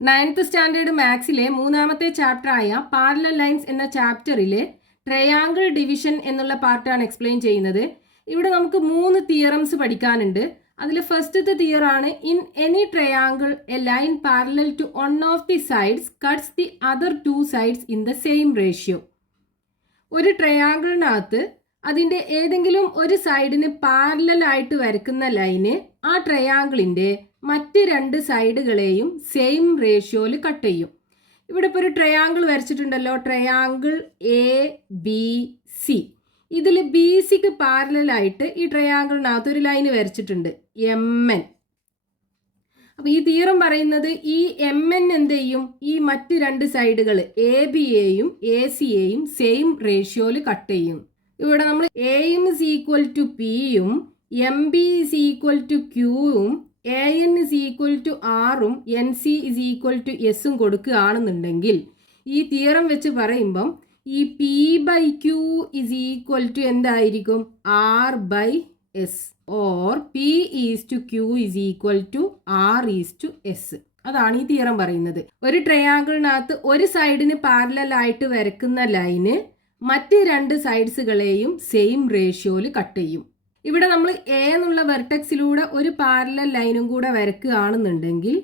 9th standard മാത്സിലെ മൂന്നാമത്തെ ചാപ്റ്ററായ parallel lines എന്ന ചാപ്റ്ററിലെ triangle division എന്നുള്ള പാർട്ടാണ് എക്സ്പ്ലെയിൻ ചെയ്യുന്നത്. ഇവിടെ നമുക്ക് 3 തിയറംസ് പഠിക്കാനുണ്ട്. അതിൽ ഫസ്റ്റത്തെ തിയറാണ് in any triangle a line parallel to one of the sides cuts the other 2 sides in the same ratio. ഒരു ട്രയാങ്കിളിനകത്ത് അതിൻ്റെ ഏതെങ്കിലും ഒരു സൈഡിന് പാരലൽ ആയിട്ട് വരക്കുന്ന ലൈന് ആ ട്രയാങ്കിളിൻ്റെ മറ്റ് 2 സൈഡുകളെയും സെയിം റേഷ്യോയിൽ കട്ട് ചെയ്യും. ഇവിടെ ഇപ്പോൾ ഒരു ട്രയാങ്കിൾ വരച്ചിട്ടുണ്ടല്ലോ, ട്രയാങ്കിൾ ABC. ഇതിൽ BCക്ക് പാരലലായിട്ട് ഈ ട്രയാങ്കിളിനകത്ത് ഒരു ലൈന് വരച്ചിട്ടുണ്ട് MN. അപ്പോൾ ഈ തിയറം പറയുന്നത് ഈ MN എന്ത് ചെയ്യും, ഈ മറ്റ് 2 സൈഡുകൾ ABയെയും ACയെയും സെയിം റേഷ്യോയിൽ കട്ട് ചെയ്യും. ഇവിടെ നമ്മൾ AM is equal to Pയും MB is equal to Qയും AN is equal to Rഉം NC is equal to Sഉം കൊടുക്കുകയാണെന്നുണ്ടെങ്കിൽ ഈ തിയറം വെച്ച് പറയുമ്പം ഈ P/Q is equal to എന്തായിരിക്കും, R/S or P is to Q is equal to R is to S. അതാണ് ഈ theorem പറയുന്നത്. ഒരു ട്രയാങ്കിളിനകത്ത് ഒരു സൈഡിന് പാരലൽ ആയിട്ട് വരക്കുന്ന ലൈന് മറ്റ് 2 സൈഡ്സുകളെയും സെയിം റേഷ്യോയിൽ കട്ട് ചെയ്യും. ഇവിടെ നമ്മൾ എ എന്നുള്ള വെർട്ടെക്സിലൂടെ ഒരു പാരലൽ ലൈനും കൂടെ വരക്കുകയാണെന്നുണ്ടെങ്കിൽ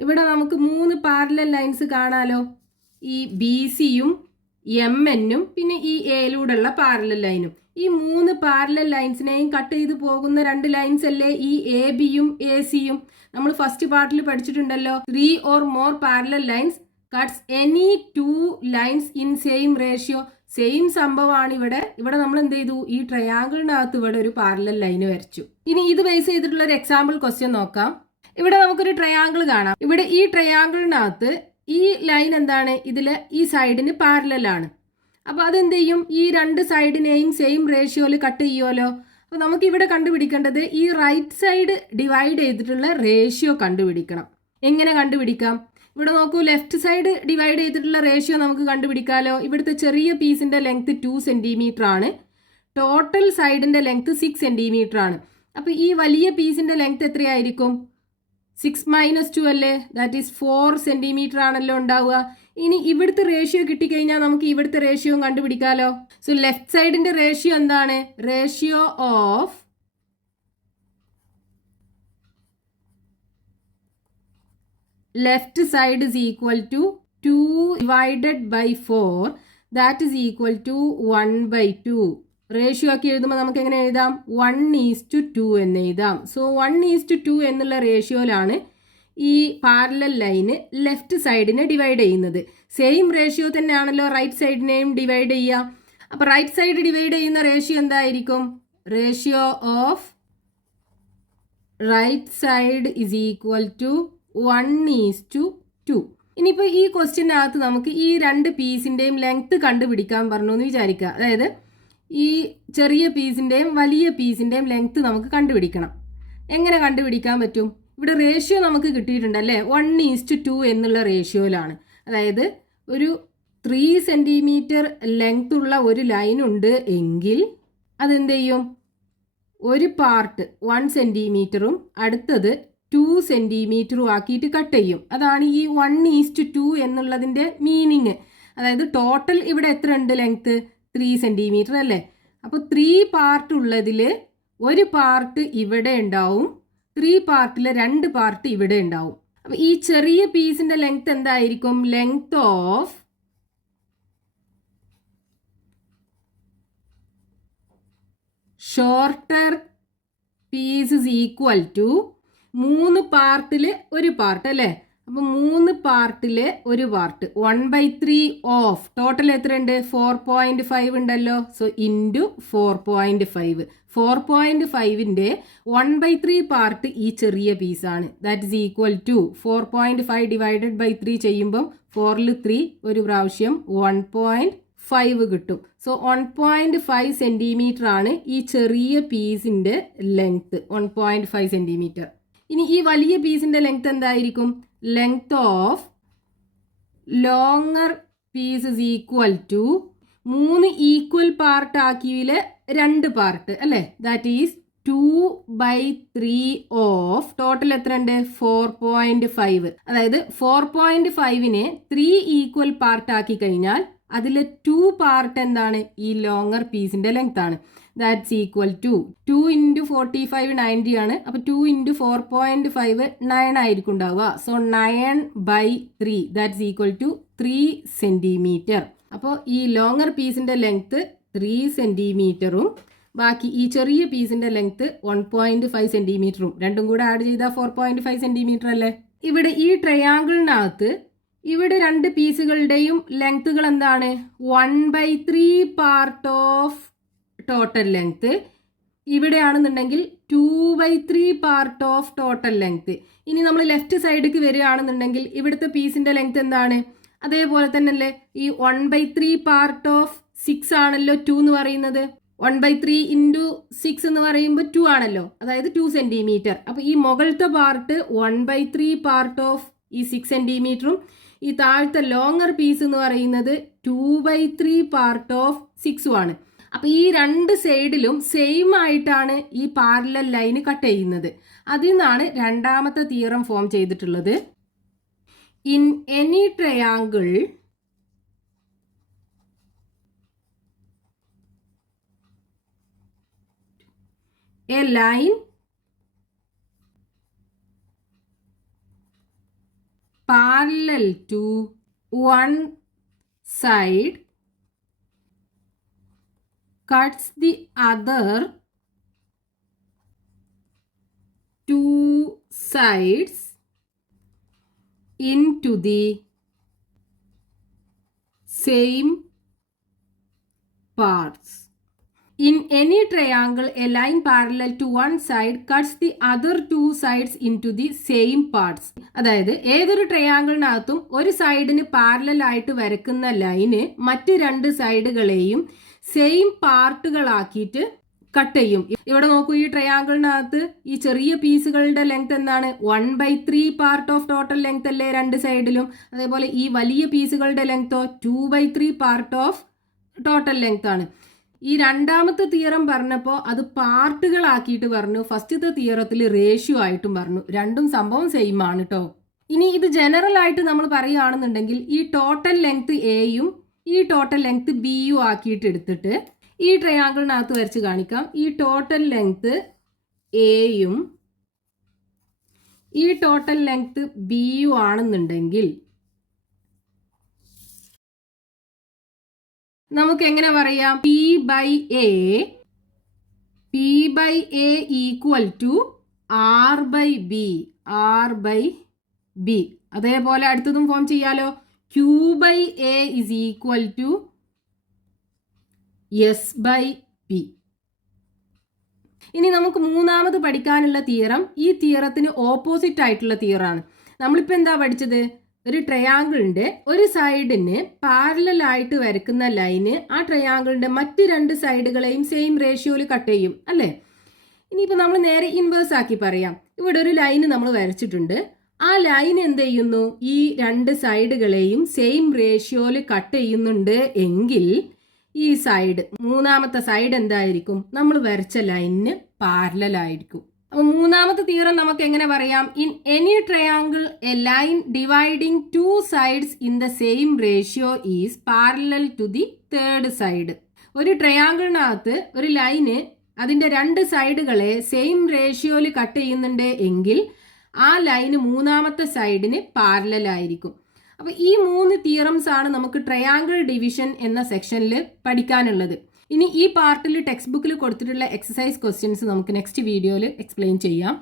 ഇവിടെ നമുക്ക് 3 പാരലൽ ലൈൻസ് കാണാലോ. ഈ BCയും MNഉം പിന്നെ ഈ എയിലൂടെയുള്ള പാരലൽ ലൈനും. ഈ 3 പാരലൽ ലൈൻസിനെയും കട്ട് ചെയ്ത് പോകുന്ന 2 ലൈൻസ് അല്ലേ ഈ ABയും ACയും. നമ്മൾ ഫസ്റ്റ് പാർട്ടിൽ പഠിച്ചിട്ടുണ്ടല്ലോ, 3 or more parallel lines cuts any 2 lines in same ratio. Same സംഭവമാണ് ഇവിടെ നമ്മൾ എന്ത് ചെയ്തു, ഈ ട്രയാങ്കിളിനകത്ത് ഇവിടെ ഒരു പാരലൽ ലൈന് വരച്ചു. ഇനി ഇത് ബേസ് ചെയ്തിട്ടുള്ള ഒരു എക്സാമ്പിൾ ക്വസ്റ്റ്യൻ നോക്കാം. ഇവിടെ നമുക്കൊരു ട്രയാങ്കിൾ കാണാം. ഇവിടെ ഈ ട്രയാങ്കിളിനകത്ത് ഈ ലൈൻ എന്താണ്, ഇതിൽ ഈ സൈഡിന് പാരലലാണ്. അപ്പോൾ അതെന്ത് ചെയ്യും, ഈ 2 സൈഡിനെയും സെയിം റേഷ്യോയിൽ കട്ട് ചെയ്യുമല്ലോ. അപ്പോൾ നമുക്ക് ഇവിടെ കണ്ടുപിടിക്കേണ്ടത് ഈ റൈറ്റ് സൈഡ് ഡിവൈഡ് ചെയ്തിട്ടുള്ള റേഷ്യോ കണ്ടുപിടിക്കണം. എങ്ങനെ കണ്ടുപിടിക്കാം, ഇവിടെ നോക്കൂ, ലെഫ്റ്റ് സൈഡ് ഡിവൈഡ് ചെയ്തിട്ടുള്ള റേഷ്യോ നമുക്ക് കണ്ടുപിടിക്കാമല്ലോ. ഇവിടുത്തെ ചെറിയ പീസിൻ്റെ ലെങ്ത് 2 സെൻറ്റിമീറ്റർ ആണ്, ടോട്ടൽ സൈഡിൻ്റെ ലെങ്ത് 6 സെൻറ്റിമീറ്റർ ആണ്. അപ്പോൾ ഈ വലിയ പീസിൻ്റെ ലെങ്ത് എത്രയായിരിക്കും, 6 - 2 അല്ലേ, ദാറ്റ് ഈസ് 4 സെൻറ്റിമീറ്റർ ആണല്ലോ ഉണ്ടാവുക. ഇനി ഇവിടുത്തെ റേഷ്യോ കിട്ടിക്കഴിഞ്ഞാൽ നമുക്ക് ഇവിടുത്തെ റേഷ്യോ കണ്ടുപിടിക്കാമല്ലോ. സോ ലെഫ്റ്റ് സൈഡിൻ്റെ റേഷ്യോ എന്താണ്, ratio of left side is equal to 2 divided by 4, that is equal to 1/2. Ratio ആക്കി എഴുതുമ്പോൾ നമുക്ക് എങ്ങനെ എഴുതാം, 1:2 എന്ന് എഴുതാം. സോ 1:2 എന്നുള്ള റേഷ്യോയിലാണ് ഈ പാരലൽ ലൈന് ലെഫ്റ്റ് സൈഡിനെ ഡിവൈഡ് ചെയ്യുന്നത്. സെയിം റേഷ്യോ തന്നെയാണല്ലോ റൈറ്റ് സൈഡിനെയും ഡിവൈഡ് ചെയ്യുക. അപ്പോൾ റൈറ്റ് സൈഡ് ഡിവൈഡ് ചെയ്യുന്ന റേഷ്യോ എന്തായിരിക്കും, ratio of right side is equal to 1:2. ഇനിയിപ്പോൾ ഈ ക്വസ്റ്റ്യനകത്ത് നമുക്ക് ഈ 2 പീസിൻ്റെയും ലെങ്ത്ത് കണ്ടുപിടിക്കാൻ പറഞ്ഞു എന്ന് വിചാരിക്കുക. അതായത് ഈ ചെറിയ പീസിൻ്റെയും വലിയ പീസിൻ്റെയും ലെങ്ത്ത് നമുക്ക് കണ്ടുപിടിക്കണം. എങ്ങനെ കണ്ടുപിടിക്കാൻ പറ്റും, ഇവിടെ റേഷ്യോ നമുക്ക് കിട്ടിയിട്ടുണ്ടല്ലേ, 1:2 എന്നുള്ള റേഷ്യോയിലാണ്. അതായത് ഒരു 3 സെൻറ്റിമീറ്റർ ലെങ്ത്ത് ഉള്ള ഒരു ലൈനുണ്ട് എങ്കിൽ അതെന്ത് ചെയ്യും, ഒരു പാർട്ട് 1 സെൻറ്റിമീറ്ററും അടുത്തത് 2 സെൻറ്റിമീറ്ററും ആക്കിയിട്ട് കട്ട് ചെയ്യും. അതാണ് ഈ 1:2 എന്നുള്ളതിൻ്റെ മീനിങ്. അതായത് ടോട്ടൽ ഇവിടെ എത്ര ഉണ്ട് ലെങ്ത്ത്, 3 സെൻറ്റിമീറ്റർ അല്ലേ. അപ്പോൾ 3 പാർട്ട് ഉള്ളതിൽ ഒരു പാർട്ട് ഇവിടെ ഉണ്ടാവും, 3 പാർട്ടിൽ 2 പാർട്ട് ഇവിടെ ഉണ്ടാവും. അപ്പോൾ ഈ ചെറിയ പീസിൻ്റെ ലെങ്ത്ത് എന്തായിരിക്കും, length of shorter piece is equal to 3 പാർട്ടിൽ ഒരു പാർട്ട് അല്ലേ. അപ്പോൾ 3 പാർട്ടിൽ ഒരു പാർട്ട് 1/3 ഓഫ് ടോട്ടൽ എത്രയുണ്ട്, 4.5 ഉണ്ടല്ലോ. സോ ഇൻറ്റു 4.5, 4.5ൻ്റെ 1/3 പാർട്ട് ഈ ചെറിയ പീസാണ്. That is equal to 4.5 divided by 3 ചെയ്യുമ്പം 4ൽ 3 ഒരു പ്രാവശ്യം 1.5 കിട്ടും. സോ 1.5 സെൻറ്റിമീറ്റർ ആണ് ഈ ചെറിയ പീസിൻ്റെ ലെങ്ത്ത്, 1.5 സെൻറ്റിമീറ്റർ. ഇനി ഈ വലിയ പീസിൻ്റെ ലെങ്ത്ത് എന്തായിരിക്കും, length of longer piece is equal to 3 equal part ആക്കിയതിൽ 2 പാർട്ട് അല്ലേ, ദാറ്റ് ഈസ് 2/3 ഓഫ് ടോട്ടൽ എത്ര ഉണ്ട് 4.5. അതായത് 4.5നെ 3 ഈക്വൽ പാർട്ട് ആക്കി കഴിഞ്ഞാൽ അതിൽ 2 പാർട്ട് എന്താണ് ഈ ലോങ്ങർ പീസിന്റെ ലെങ്ത് ആണ്. ദാറ്റ്സ് ഈക്വൽ ടു 2 × 45 90 ആണ്. അപ്പൊ 2 × 4.5 9 ആയിരിക്കും ഉണ്ടാവുക. So 9/3 that's equal to 3 centimetre. അപ്പോൾ ഈ ലോങ്ങർ പീസിന്റെ ലെങ്ത് 3 സെന്റിമീറ്ററും ബാക്കി ഈ ചെറിയ പീസിന്റെ ലെങ്ത് 1.5 സെന്റിമീറ്ററും രണ്ടും കൂടെ ആഡ് ചെയ്താൽ 4.5 സെന്റിമീറ്റർ അല്ലേ. ഇവിടെ ഈ ട്രയാങ്കിളിനകത്ത് ഇവിടെ രണ്ട് പീസുകളുടെയും ലെങ്ത്തുകൾ എന്താണ് 1/3 പാർട്ട് ഓഫ് ടോട്ടൽ ലെങ്ത്. ഇവിടെയാണെന്നുണ്ടെങ്കിൽ 2/3 പാർട്ട് ഓഫ് ടോട്ടൽ ലെങ്ത്. ഇനി നമ്മൾ ലെഫ്റ്റ് സൈഡിലേക്ക് വരികയാണെന്നുണ്ടെങ്കിൽ ഇവിടുത്തെ പീസിന്റെ ലെങ്ത് എന്താണ് അതേപോലെ തന്നെ അല്ലേ ഈ 1/3 പാർട്ട് ഓഫ് 6 ആണല്ലോ 2 എന്ന് പറയുന്നത്. 1/3 × 6 എന്ന് പറയുമ്പോൾ 2 ആണല്ലോ, അതായത് 2 സെന്റിമീറ്റർ. അപ്പൊ ഈ മുകളിലത്തെ പാർട്ട് 1/3 പാർട്ട് ഓഫ് ഈ 6 സെന്റിമീറ്ററും ഈ താഴത്തെ ലോങ്ങർ പീസ് എന്ന് പറയുന്നത് 2/3 പാർട്ട് ഓഫ് 6 ആണ്. അപ്പൊ ഈ രണ്ട് സൈഡിലും സെയിം ആയിട്ടാണ് ഈ പാരലൽ ലൈന് കട്ട് ചെയ്യുന്നത്. അതിൽ നിന്നാണ് രണ്ടാമത്തെ തിയറം ഫോം ചെയ്തിട്ടുള്ളത്. In any triangle a line parallel to one side cuts the other two sides into the same parts. In any triangle, a line parallel to one side cuts the other two sides into the same parts. അതായത് ഏതൊരു ട്രയാങ്കിളിനകത്തും ഒരു സൈഡിന് parallel ആയിട്ട് വരക്കുന്ന line മറ്റ് രണ്ട് സൈഡുകളെയും same പാർട്ടുകളാക്കിയിട്ട് cut ചെയ്യും. ഇവിടെ നോക്കൂ, ഈ ട്രയാങ്കിളിനകത്ത് ഈ ചെറിയ പീസുകളുടെ ലെങ്ത് എന്താണ് 1/3 പാർട്ട് ഓഫ് ടോട്ടൽ ലെങ്ത് അല്ലേ രണ്ട് സൈഡിലും. അതേപോലെ ഈ വലിയ പീസുകളുടെ ലെങ്തോ 2/3 പാർട്ട് ഓഫ് ടോട്ടൽ ലെങ്ത് ആണ്. ഈ രണ്ടാമത്തെ തിയറം പറഞ്ഞപ്പോൾ അത് പാർട്ടുകളാക്കിയിട്ട് പറഞ്ഞു. ഫസ്റ്റത്തെ തിയറത്തിൽ റേഷ്യോ ആയിട്ടും പറഞ്ഞു. രണ്ടും സംഭവം സെയിം ആണ് കേട്ടോ. ഇനി ഇത് ജനറൽ ആയിട്ട് നമ്മൾ പറയുകയാണെന്നുണ്ടെങ്കിൽ ഈ ടോട്ടൽ ലെങ്ത് എയും ഈ ടോട്ടൽ ലെങ്ത് ബിയും ആക്കിയിട്ട് എടുത്തിട്ട് ഈ ട്രയാങ്കിളിനകത്ത് വരച്ച് കാണിക്കാം. ഈ ടോട്ടൽ ലെങ്ത് എയും ഈ ടോട്ടൽ ലെങ്ത് ബിയും ആണെന്നുണ്ടെങ്കിൽ നമുക്ക് എങ്ങനെ പറയാം? P/A equal to R/B. അതേപോലെ അടുത്തതും ഫോം ചെയ്യാലോ. Q/A is equal to S/P. ഇനി നമുക്ക് മൂന്നാമത് പഠിക്കാനുള്ള തിയറം ഈ തിയറത്തിന് ഓപ്പോസിറ്റ് ആയിട്ടുള്ള തിയറാണ്. നമ്മളിപ്പോൾ എന്താ പഠിച്ചത്? ഒരു ട്രയാങ്കിളിന്റെ ഒരു സൈഡിന് പാരലൽ ആയിട്ട് വരക്കുന്ന ലൈന് ആ ട്രയാങ്കിളിന്റെ മറ്റ് രണ്ട് സൈഡുകളെയും സെയിം റേഷ്യോയിൽ കട്ട് ചെയ്യും അല്ലേ. ഇനിയിപ്പോൾ നമ്മൾ നേരെ ഇൻവേഴ്സ് ആക്കി പറയാം. ഇവിടെ ഒരു ലൈന് നമ്മൾ വരച്ചിട്ടുണ്ട്. ആ ലൈൻ എന്ത് ചെയ്യുന്നു? ഈ രണ്ട് സൈഡുകളെയും സെയിം റേഷ്യോയിൽ കട്ട് ചെയ്യുന്നുണ്ട് എങ്കിൽ ഈ സൈഡ്, മൂന്നാമത്തെ സൈഡ് എന്തായിരിക്കും? നമ്മൾ വരച്ച ലൈനിന് പാരലൽ ആയിരിക്കും. അപ്പൊ മൂന്നാമത്തെ തിയറം നമുക്ക് എങ്ങനെ പറയാം? In any triangle a line dividing two sides in the same ratio is parallel to the third side. ഒരു ട്രയാങ്കിളിനകത്ത് ഒരു ലൈന് അതിന്റെ രണ്ട് സൈഡുകളെ സെയിം റേഷ്യോയിൽ കട്ട് ചെയ്യുന്നുണ്ട് എങ്കിൽ ആ ലൈന് മൂന്നാമത്തെ സൈഡിന് പാരലൽ ആയിരിക്കും. അപ്പൊ ഈ മൂന്ന് തിയറംസ് ആണ് നമുക്ക് ട്രയാങ്കിൾ ഡിവിഷൻ എന്ന സെക്ഷനിൽ പഠിക്കാനുള്ളത്. ഇനി ഈ പാർട്ടിൽ ടെക്സ്റ്റ് ബുക്കിൽ കൊടുത്തിട്ടുള്ള എക്സസൈസ് ക്വസ്റ്റ്യൻസ് നമുക്ക് നെക്സ്റ്റ് വീഡിയോയിൽ എക്സ്പ്ലെയിൻ ചെയ്യാം.